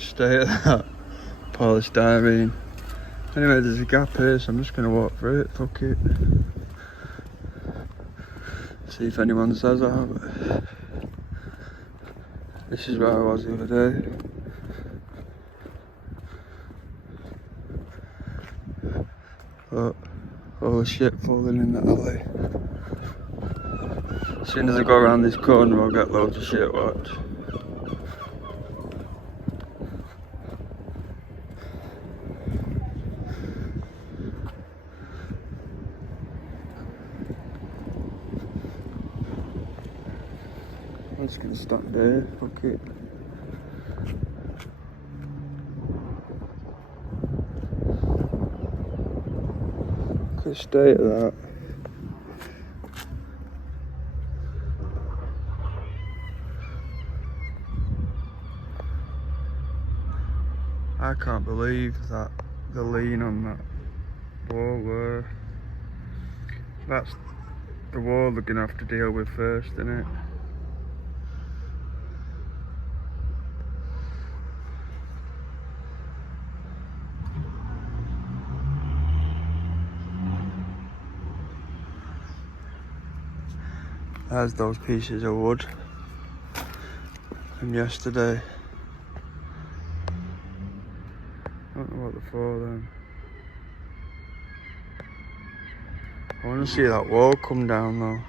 state of that polystyrene. Anyway, there's a gap here, so I'm just going to walk through it, fuck it. See if anyone says that. This is where I was the other day. But all the shit falling in the alley. As soon as I go around this corner, I'll get loads of shit, watch. I'm just gonna stand there, fuck it. Look at the state of that. I can't believe that the lean on that wall there. That's the wall they're gonna have to deal with first, isn't it? There's those pieces of wood from yesterday. I don't know what they're for then. I want to see that wall come down though.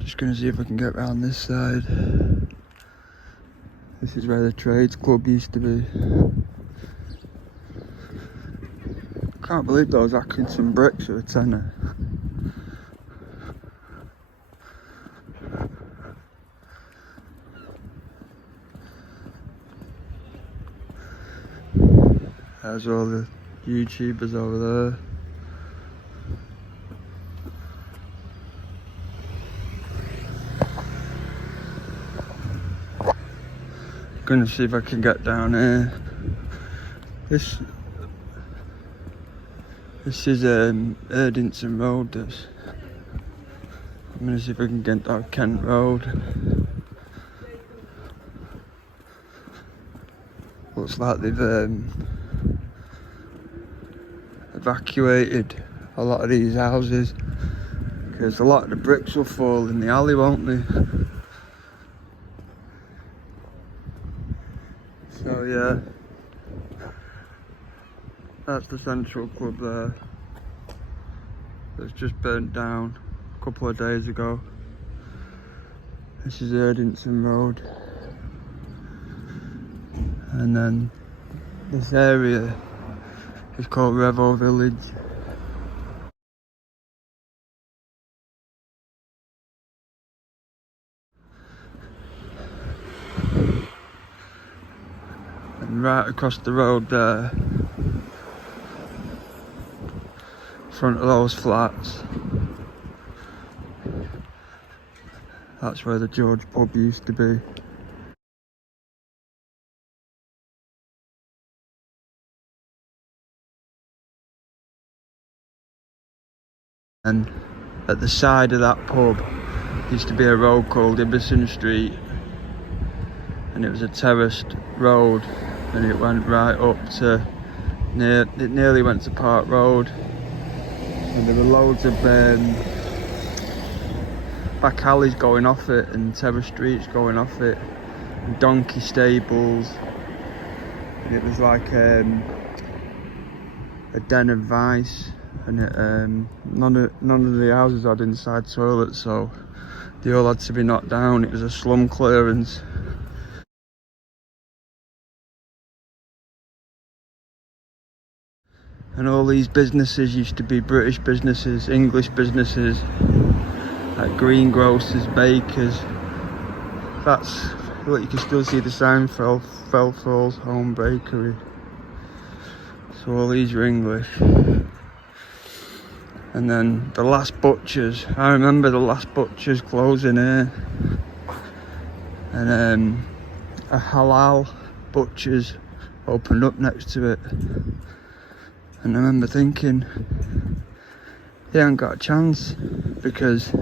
Just gonna see if I can get around this side. This is where the trades club used to be. Can't believe those Atkinson bricks are a tenner. There's all the YouTubers over there. Gonna see if I can get down here. This is Erdington Road. This. I'm gonna see if I can get down Kent Road. Looks like they've evacuated a lot of these houses because a lot of the bricks will fall in the alley, won't they? So yeah, that's the Central Club there. It's just burnt down a couple of days ago. This is Erdington Road. And then this area is called Revoe Village. And right across the road there, in front of those flats, that's where the George pub used to be. And at the side of that pub used to be a road called Ibbison Street, and it was a terraced road, and it went right up to it nearly went to Park Road, and there were loads of back alleys going off it and terrace streets going off it and donkey stables, and it was like a den of vice. And it, none of the houses had inside toilets, so they all had to be knocked down. It was a slum clearance. And all these businesses used to be British businesses, English businesses, like greengrocers, bakers. That's look, you can still see the sign, Felfall's Home Bakery. So all these are English. And then the last butchers, I remember the last butchers closing here. And a halal butchers opened up next to it. And I remember thinking, he ain't got a chance, because,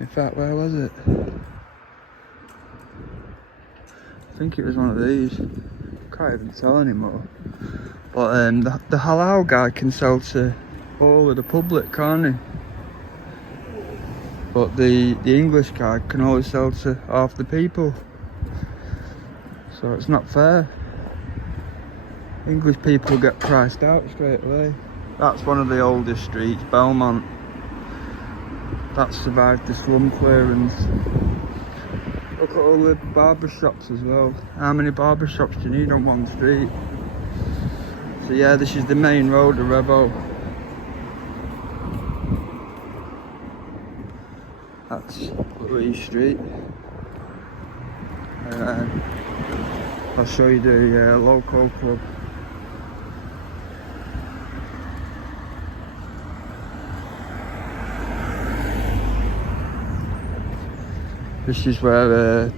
in fact, where was it? I think it was one of these. Can't even tell anymore. But the halal guy can sell to all of the public, can't he? But the English guy can only sell to half the people. So it's not fair. English people get priced out straight away. That's one of the oldest streets, Belmont. That survived the slum clearance. Look at all the barbershops as well. How many barbershops do you need on one street? So yeah, this is the main road of Revoe. That's Louise Street. I'll show you the local club. This is where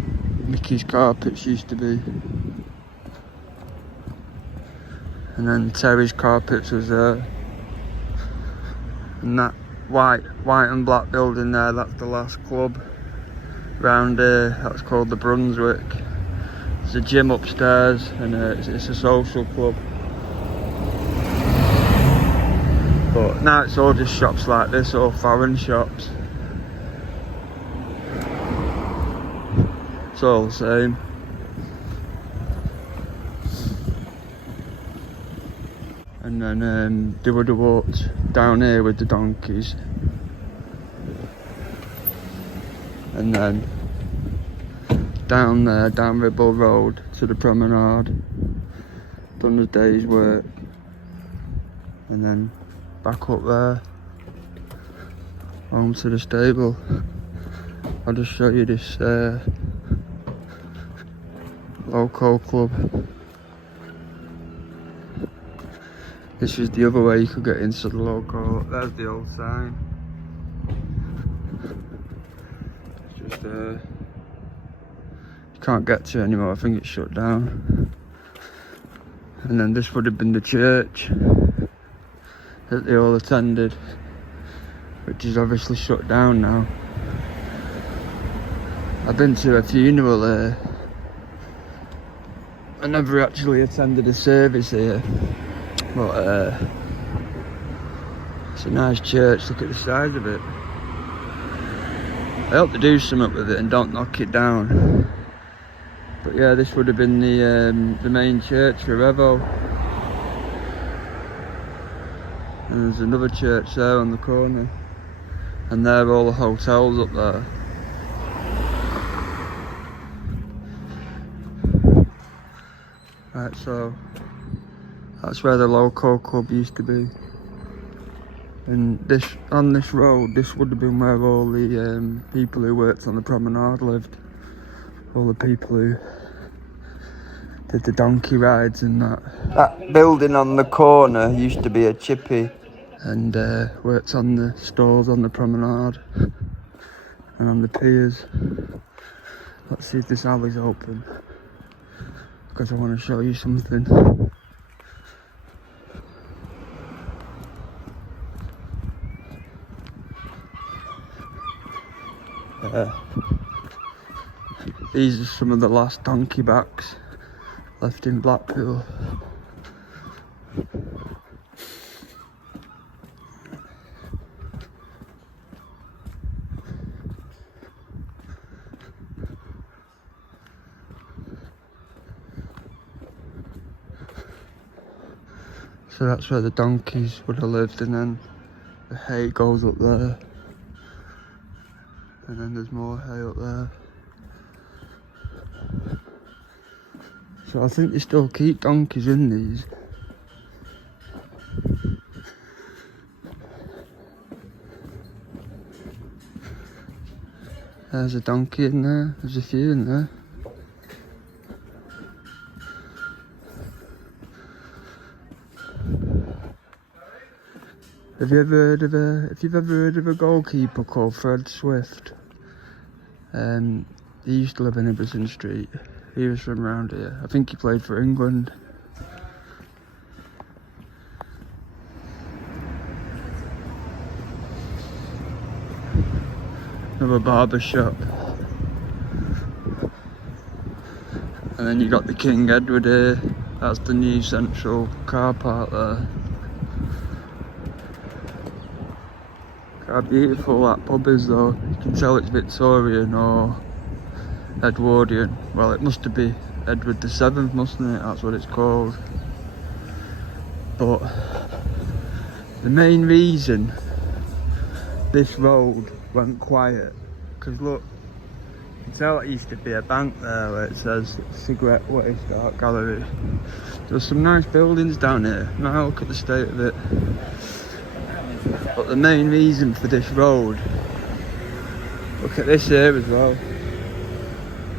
Mickey's Carpets used to be. And then Terry's Carpets was there. And that white and black building there, that's the last club. Round here, that's called the Brunswick. There's a gym upstairs, and it's a social club. But now it's all just shops like this, all foreign shops. It's all the same. And then they would have walked down here with the donkeys. And then down there, down Revoe Road to the promenade. Done the day's work. And then back up there, home to the stable. I'll just show you this local club. This is the other way you could get into the local. There's the old sign. It's just you can't get to it anymore. I think it's shut down. And then this would have been the church that they all attended, which is obviously shut down now. I've been to a funeral here. I never actually attended a service here, but it's a nice church. Look at the size of it. I hope to do something with it and don't knock it down. But yeah, this would have been the main church for Revoe. And there's another church there on the corner, and there are all the hotels up there. Right, so that's where the local club used to be. And on this road, this would have been where all the people who worked on the promenade lived. All the people who did the donkey rides and that. That building on the corner used to be a chippy, and worked on the stores on the promenade and on the piers. Let's see if this alley's open, because I want to show you something. These are some of the last donkey backs left in Blackpool. So that's where the donkeys would have lived, and then the hay goes up there. And then there's more hay up there. So I think they still keep donkeys in these. There's a donkey in there, there's a few in there. If you've ever heard of a goalkeeper called Fred Swift, he used to live in Ibbotson Street. He was from around here. I think he played for England. Another barbershop. And then you got the King Edward here. That's the new central car park there. How beautiful that pub is though. You can tell it's Victorian or Edwardian. Well, it must be Edward VII, mustn't it? That's what it's called. But the main reason this road went quiet, because look, you can tell it used to be a bank there where it says cigarette waste art gallery. There's some nice buildings down here. Now look at the state of it. But the main reason for this road, look at this here as well.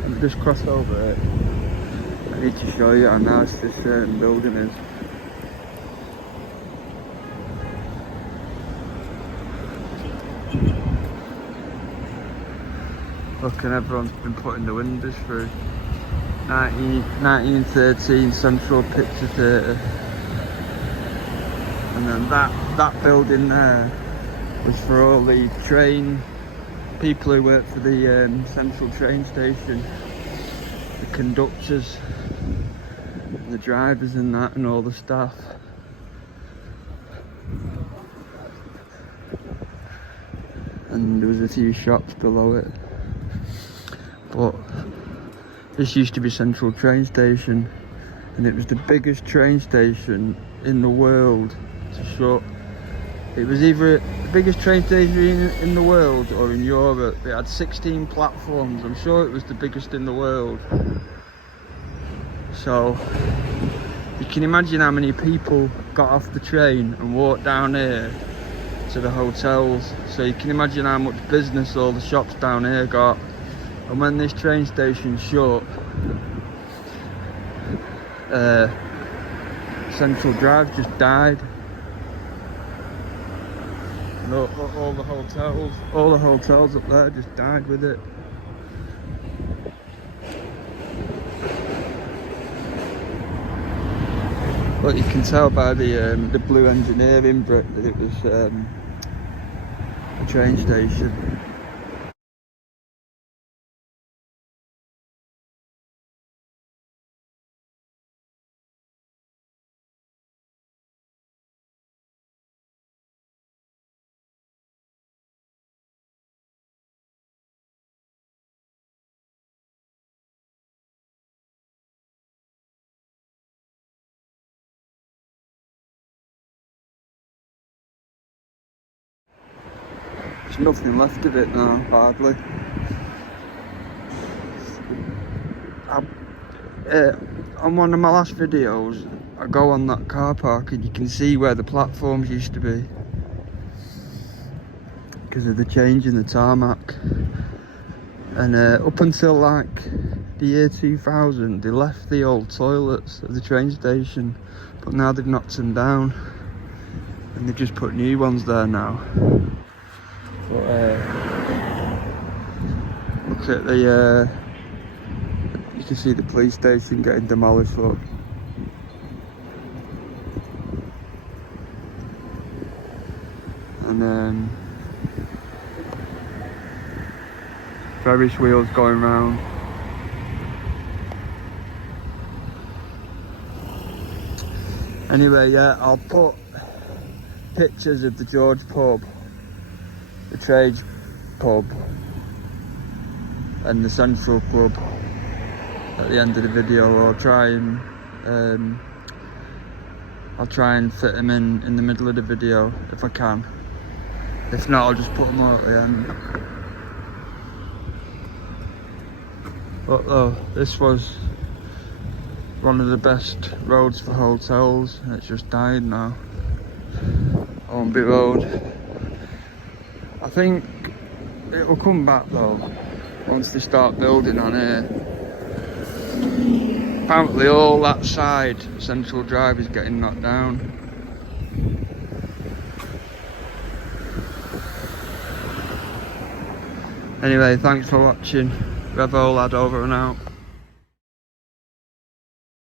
And just cross over it. I need to show you how nice this building is. Look, and everyone's been putting the windows through. 1913 Central Picture Theatre. And then that building there was for all the people who work for the central train station, the conductors, and the drivers and that, and all the staff. And there was a few shops below it. But this used to be Central Train Station, and it was the biggest train station in the world to shut. It was either the biggest train station in the world or in Europe. It had 16 platforms. I'm sure it was the biggest in the world. So you can imagine how many people got off the train and walked down here to the hotels. So you can imagine how much business all the shops down here got. And when this train station shut, Central Drive just died. All the hotels up there just died with it. But you can tell by the blue engineering brick that it was a train station. There's nothing left of it now, hardly. On one of my last videos, I go on that car park and you can see where the platforms used to be because of the change in the tarmac. And up until like the year 2000, they left the old toilets at the train station, but now they've knocked them down and they've just put new ones there now. But look at the you can see the police station getting demolished, look. And Ferris wheels going round. Anyway, yeah, I'll put pictures of the George pub, the Trades pub and the Central Club at the end of the video. I'll try and fit them in the middle of the video if I can. If not, I'll just put them out at the end. But though, this was one of the best roads for hotels, and it's just died now. Hornby Road. I think it'll come back though, once they start building on here. Apparently all that side, Central Drive, is getting knocked down. Anyway, thanks for watching. Revoe lad over and out.